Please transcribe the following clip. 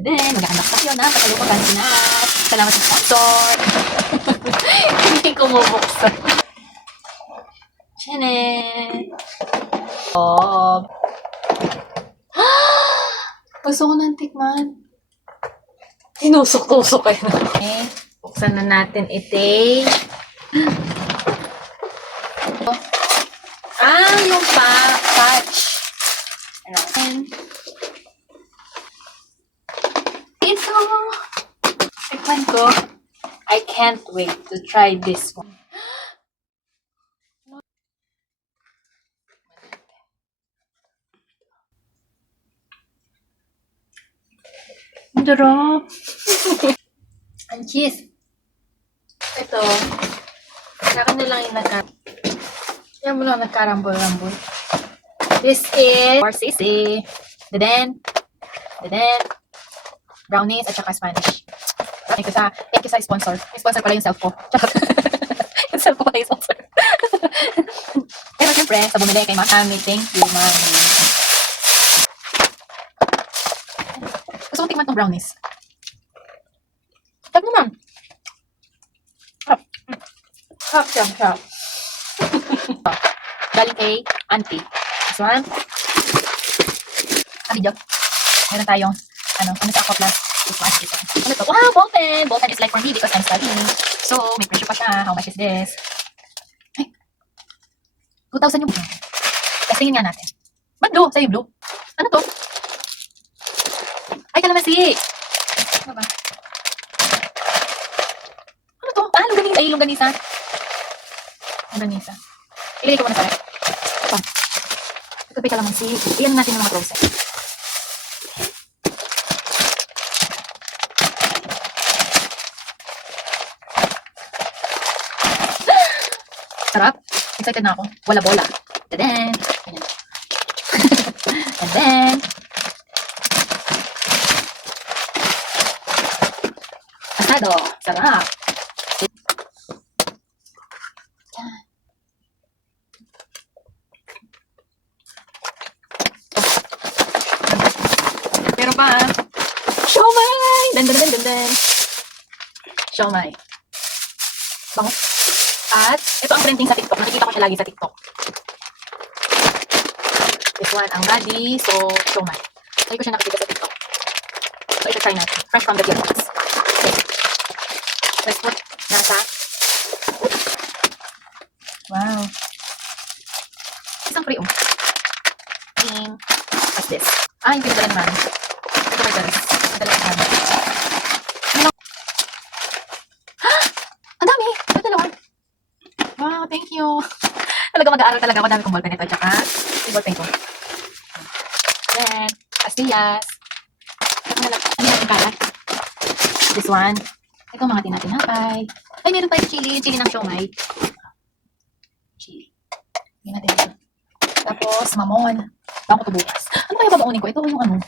Then, mag-anak tayo na kasalukuyan snack. Salamat sa sponsor. Hindi ko mabuksan. Chanet! Oh. Gusto ko ng tikman. Tinusok-tusok kayo na. Okay. Buksan na natin ite. Yung patch. Ano? Ito. Tikman ko. I can't wait to try this one. Ang sarap. Ang cheese. Ito. Sa akin na lang yung yan mo lang nagkarambol-rambol. This is for sisi. Then, brownies at saka Spanish. Thank you sa sponsor. Yung sponsor pala yung self ko. Yung self ko pala yung sponsor. Pero syempre, sa bumili kay Mami. Thank you, Mami. Gusto ko tikman tong brownies. Tag naman. Sarap. Galing kay Auntie. This one. Video. Meron tayong, ano sa ako plus. This one. Ano to? Wow, Bolton! Bolton is like for me because I'm studying. So, may pressure pa siya. How much is this? Ay, 2,000 yung blue. Testingin nga natin. Ba't blue? Sa'yo blue? Ano to? Ay, kalamansi! Ano ba? Ano to? Longganisa. Ay, longganisa. Longganisa. Ilagay ko muna sa rep. Ito. Ito pa kalamansi. Iyan natin yung mga process. Sarap. Excited na ako. Bola-bola. Tadaan. And then, asado. Sarap. Pero pa, siomai! Dan. Siomai. Bango. At, ito ang trending sa TikTok. Nakikita ko siya lagi sa TikTok. This one, ang body. So, siomai. Lagi ko siya nakikita sa TikTok. So, ito try natin. Fresh from the Philippines. Okay. Let's put nasa. Wow. Isang free, what's this? Yung pinadala naman. Ito ba guys? Pinadala naman. Ang dami! Ito dalawa. Wow, thank you. Talaga mag-aaral talaga ako. Dami kong ballpen ito. Tsaka, yung ballpen ko. Then, pastillas. Ano natin kalat? This one. Ito mga tinapay. Ay, meron tayong chili. Chili ng siomai. Chili. Hindi natin ito. Tapos, mamon. Bako to bukas. Ano kaya babaunin ko? Ito yung ano.